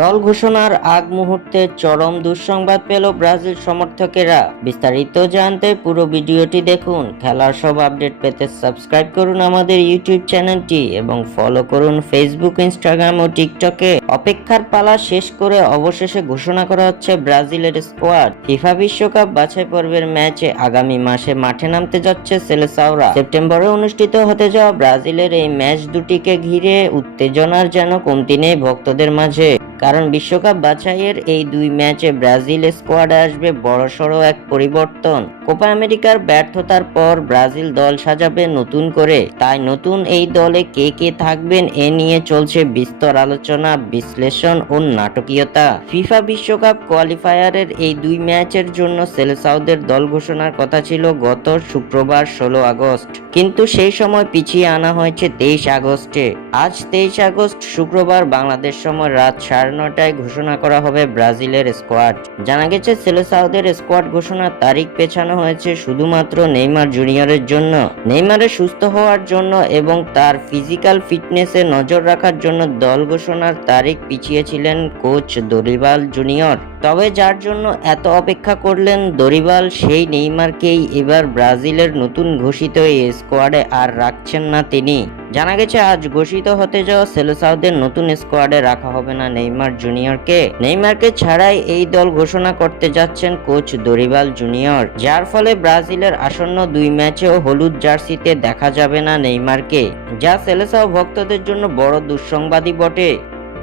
দল ঘোষণার আগ মুহূর্তে চরম দুঃসংবাদ পেল ব্রাজিল সমর্থকেরা। বিস্তারিত জানতে পুরো ভিডিওটি দেখুন। খেলার সব আপডেট পেতে সাবস্ক্রাইব করুন আমাদের ইউটিউব চ্যানেলটি এবং ফলো করুন ফেসবুক, ইনস্টাগ্রাম ও টিকটকে। অপেক্ষার পালা শেষ করে অবশেষে ঘোষণা করা হচ্ছে ব্রাজিলের স্কোয়াড। ফিফা বিশ্বকাপ বাছাই পর্বের ম্যাচে আগামী মাসে মাঠে নামতে যাচ্ছে সেলেসাওরা। সেপ্টেম্বরে অনুষ্ঠিত হতে যাওয়া ব্রাজিলের এই ম্যাচ দুটিকে ঘিরে উত্তেজনার যেন কমতি নেই ভক্তদের মাঝে। কারণ বিশ্বকাপ বাছাইয়ের এই দুই ম্যাচে ব্রাজিল স্কোয়াডে আসবে বড়সড় এক পরিবর্তন। কোপা আমেরিকার ব্যর্থতার পর ব্রাজিল দল সাজাবে নতুন করে। তাই নতুন এই দলে কে কে থাকবেন এ নিয়ে চলছে বিস্তর আলোচনা, বিশ্লেষণ ও নাটকীয়তা। ফিফা বিশ্বকাপ কোয়ালিফায়ারের এই দুই ম্যাচের জন্য সেলেসাওদের দল ঘোষণার কথা ছিল গত শুক্রবার 16 আগস্ট, কিন্তু সেই সময় পিছিয়ে আনা হয়েছে 23 আগস্টে। আজ 23 আগস্ট শুক্রবার বাংলাদেশ সময় রাত 9:30টায় ঘোষণা করা হবে ব্রাজিলের স্কোয়াড। জানা গেছে সেলেসাওদের স্কোয়াড ঘোষণার তারিখ পেছানো হয়েছে শুধুমাত্র নেইমার জুনিয়রের জন্য। নেইমারের সুস্থ হওয়ার জন্য এবং তার ফিজিক্যাল ফিটনেসে নজর রাখার জন্য দল ঘোষণার তারিখ পিছিয়েছিলেন কোচ দরিবাল জুনিয়র। তবে যার জন্য এত অপেক্ষা করলেন দরিবাল, সেই নেইমারকেই এবার ব্রাজিলের নতুন ঘোষিত এই স্কোয়াডে আর রাখছেন না তিনি। জানা গেছে আজ ঘোষিত হতে যাওয়া সেলেসাওদের নতুন স্কোয়াডে রাখা হবে না নেইমার জুনিয়রকে। নেইমারকে ছাড়াই এই দল ঘোষণা করতে যাচ্ছেন কোচ দরিবাল জুনিয়র, যার ফলে ব্রাজিলের আসন্ন দুই ম্যাচেও হলুদ জার্সিতে দেখা যাবে না নেইমারকে, যা সেলেসাও ভক্তদের জন্য বড় দুঃসংবাদই বটে।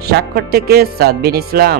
স্বাক্ষর থেকে সাদবিন ইসলাম।